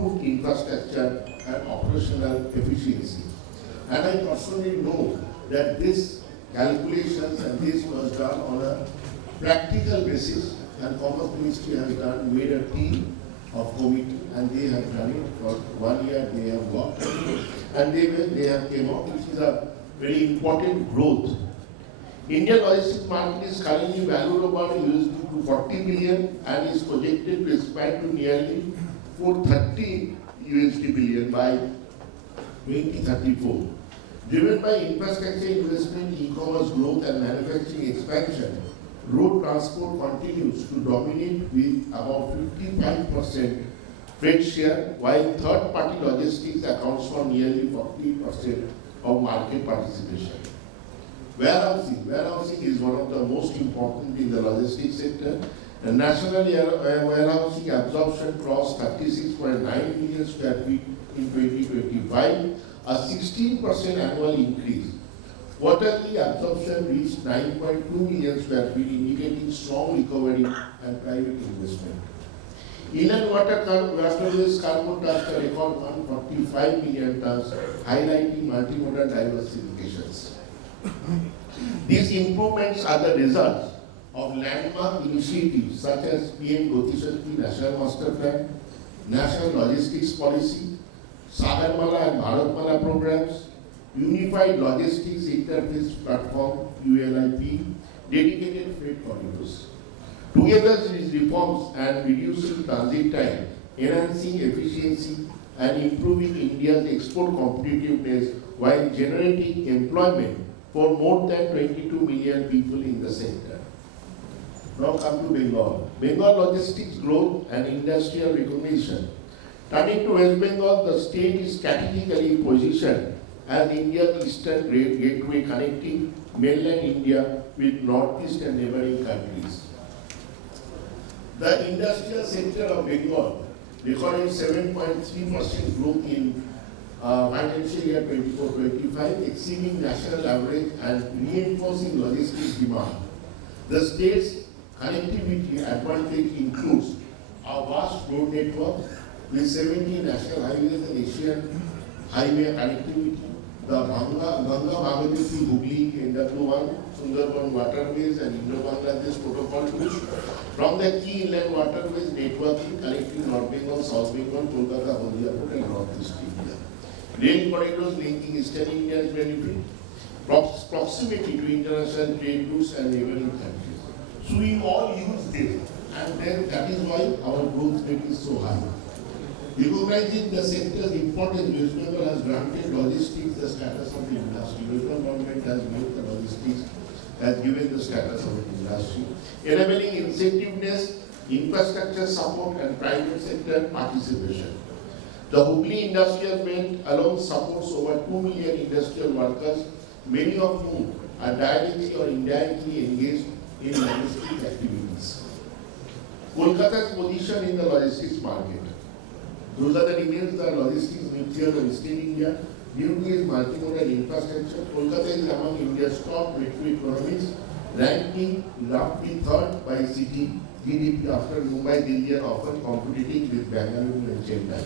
improved infrastructure and operational efficiency. And I personally know that this calculations and this was done on a practical basis, and Commerce Ministry has made a team of committee, and they have done it for 1 year. They have worked, and they have came out, which is a very important growth. Indian logistics market is currently valued about $40 billion and is projected to expand to nearly $430 billion by 2034. Driven by infrastructure investment, e-commerce growth, and manufacturing expansion, road transport continues to dominate with about 55% freight share, while third-party logistics accounts for nearly 40% of market participation. Warehousing is one of the most important in the logistics sector. The national warehousing absorption crossed 36.9 million square feet in 2025, a 16% annual increase. Quarterly absorption reached 9.2 million square feet, indicating strong recovery and private investment. Inland waterways cargo touched a record 145 million tons, highlighting multimodal diversifications. These improvements are the results of landmark initiatives such as PM Gati Shakti National Master Plan, National Logistics Policy, Sagarmala and Bharatmala programs, Unified Logistics Interface Platform (ULIP), dedicated freight corridors. Together, these reforms and reducing transit time, enhancing efficiency, and improving India's export competitiveness while generating employment for more than 22 million people in the sector. Now come to Bengal. Bengal logistics growth and industrial recognition. Turning to West Bengal, the state is strategically positioned as India's eastern gateway connecting mainland India with northeast and neighboring countries. The industrial sector of Bengal recorded 7.3% growth in financial year 24-25, exceeding national average and reinforcing logistics demand. The state's connectivity advantage includes a vast road network with 17 national highways and Asian highway connectivity, the Ganga-Bhagirathi Hooghly NW1, Sundarban waterways and Indo-Bangladesh protocol 2, from the key inland waterways networking connecting North Bengal, South Bengal, Kolkata, Haldia Port and Northeast India. Rail corridors linking Eastern India's benefit, proximity to international trade routes and neighboring countries. So we all use this, and then that is why our growth rate is so high. Recognizing the sector's importance, West Bengal has granted logistics the status of the industry. West Bengal government has made the logistics, has given the status of the industry, enabling incentiveness, infrastructure support, and private sector participation. The Hooghly Industrial Belt alone supports over 2 million industrial workers, many of whom are directly or indirectly engaged in logistics activities. Kolkata's position in the logistics market. Kolkata remains the logistics nucleus of Eastern India. Due to its multimodal infrastructure, Kolkata is among India's top metro economies, ranking roughly third by city GDP after Mumbai, Delhi, and often competing with Bengal and Chennai.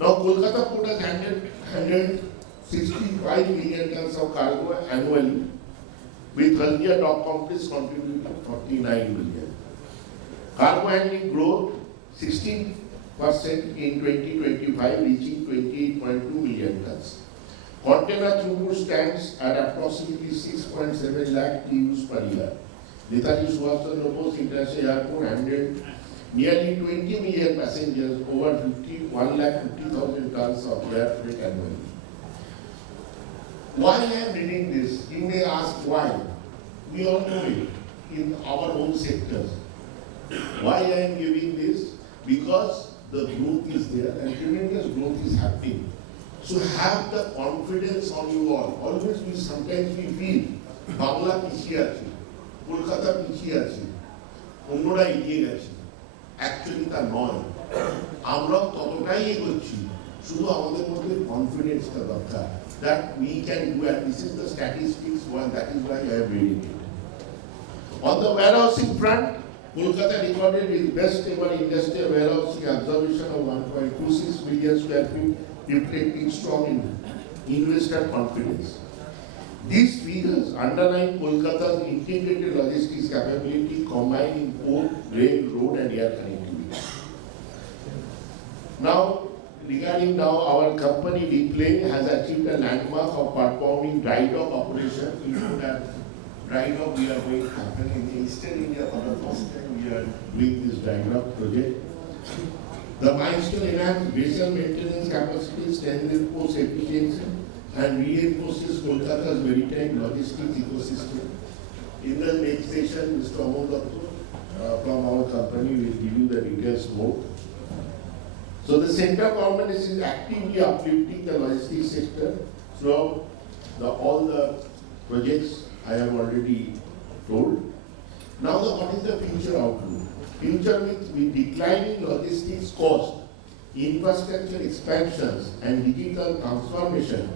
Now, Kolkata port has handled 65 million tons of cargo annually, with Haldia dock complex contributing 49 million. Cargo handling growth 16% in 2025, reaching 28.2 million tons. Container throughput stands at approximately 6.7 lakh TEUs per year. Netaji Subhash Chandra Bose International Airport handled nearly 20 million passengers, over 1,50,000 tons of air freight annually. Why I am reading this? You may ask why. We all know it in our own sectors. Why I am giving this? Because the growth is there and tremendous growth is happening. So have the confidence on you all. Always sometimes we feel Bangla পিছিয়ে আছে, কলকাতা পিছিয়ে আছে, অন্যরা এগিয়ে গেছে। Actually তা নয়। আমরাও ততটাই এগোচ্ছি, শুধু আমাদের মধ্যে কনফিডেন্সটা দরকার that we can do, and this is the statistics one, that is why I am reading it. On the warehousing front, Kolkata recorded its best ever industrial warehousing absorption of 1.26 million square feet, reflecting strong investor confidence. These figures underline Kolkata's integrated logistics capability combining port, rail, road and air connectivity. Now, regarding our company Replay has achieved a landmark of performing dry dock operation. You know that dry dock we are going to happen in Eastern India for the first time. We are doing this dry dock project. The milestone enhances vessel maintenance capacity, strengthens port efficiency, and reinforces Kolkata's maritime logistics ecosystem. In the next session, Mr. Amol Dutta from our company will give you the details more. So the central government is actively uplifting the logistics sector throughout all the projects I have already told. Now what is the future outlook? Future with declining logistics cost, infrastructure expansions and digital transformation,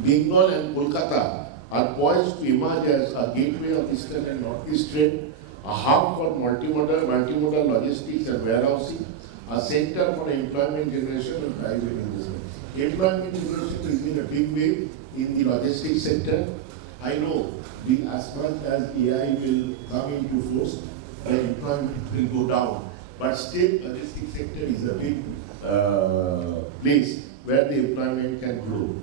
Bengal and Kolkata are poised to emerge as a gateway of Eastern and Northeast trade, a hub for multimodal logistics and warehousing, a center for employment generation and private investment. Employment generation is in a big way in the logistics sector. I know as much as AI will come into force, the employment will go down. But still, logistics sector is a big place where the employment can grow.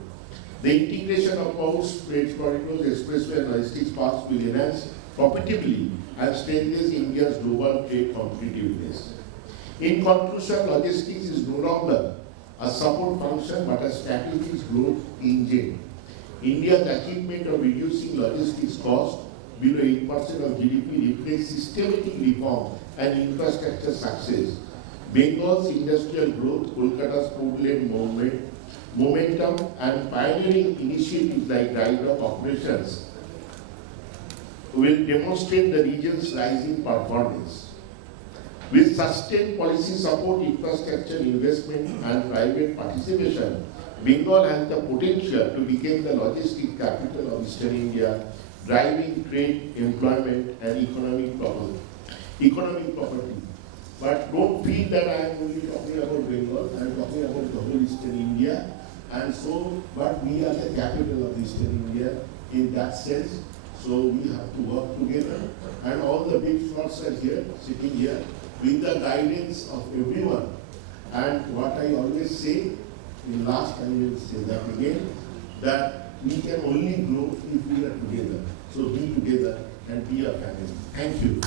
The integration of ports, freight corridors, expressway and logistics parks will enhance profitably and strengthen India's global trade competitiveness. In conclusion, logistics is no longer a support function but a strategic growth engine. India's achievement of reducing logistics costs below 8% of GDP reflects systematic reform and infrastructure success. Bengal's industrial growth, Kolkata's port-led momentum and pioneering initiatives like dry dock operations will demonstrate the region's rising performance. With sustained policy support, infrastructure investment and private participation, Bengal has the potential to become the logistics capital of Eastern India, driving trade, employment and economic property. But don't feel that I am only talking about Bengal, I am talking about the whole Eastern India. And so, but we are the capital of Eastern India in that sense. So we have to work together. And all the big shots are here, sitting here, with the guidance of everyone. And what I always say, in last I will say that again, that we can only grow if we are together. So be together and be a family. Thank you.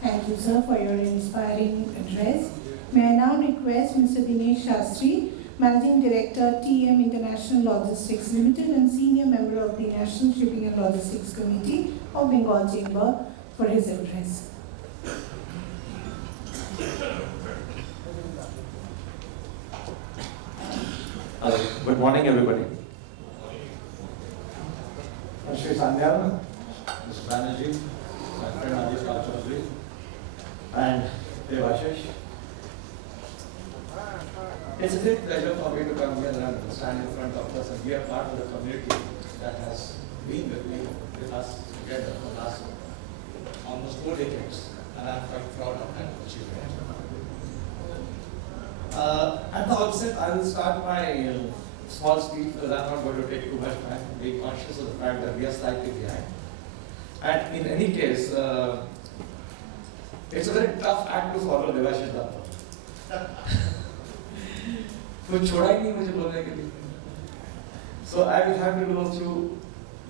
Thank you, sir, for your inspiring address. May I now request Mr. Dinesh Shastri, Managing Director, TM International Logistics Limited and Senior Member of the National Shipping and Logistics Committee of Bengal Chamber for his address. Good morning, everybody. Shri Sandhyal, Mr. Banerjee, my friend Adish Kalchowdhury, and Devashish. It's a great pleasure for me to come here and stand in front of us and be a part of the community that has been with us together for the last almost 4 decades, and I'm quite proud of that achievement. At the outset, I will start my small speech because I'm not going to take too much time, being conscious of the fact that we are slightly behind. And in any case, it's a very tough act to follow, Devashish Datta. कुछ छोड़ा ही नहीं मुझे बोलने के लिए. So I will have to go through,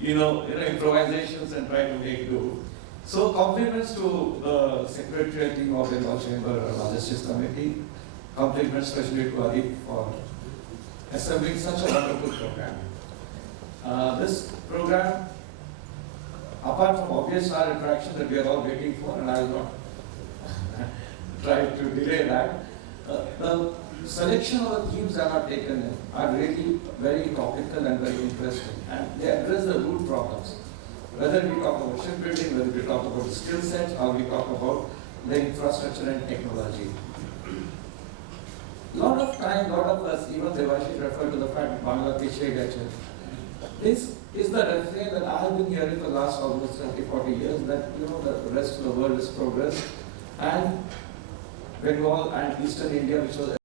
improvisations and try to make do. So compliments to the secretariat team of the Bengal Chamber Logistics Committee. Compliments especially to Arif for assembling such a wonderful program. This program, apart from obvious star attraction that we are all waiting for, and I will not try to delay that, the selection of the themes that are taken in are really very topical and very interesting, and they address the root problems. Whether we talk about shipbuilding, whether we talk about the skill set, or we talk about the infrastructure and technology. Lot of time, lot of us, even Devashish referred to the fact Bangladesh, this is the refrain that I have been hearing for the last almost 30, 40 years, that the rest of the world is progressed, and Bengal and Eastern India, which was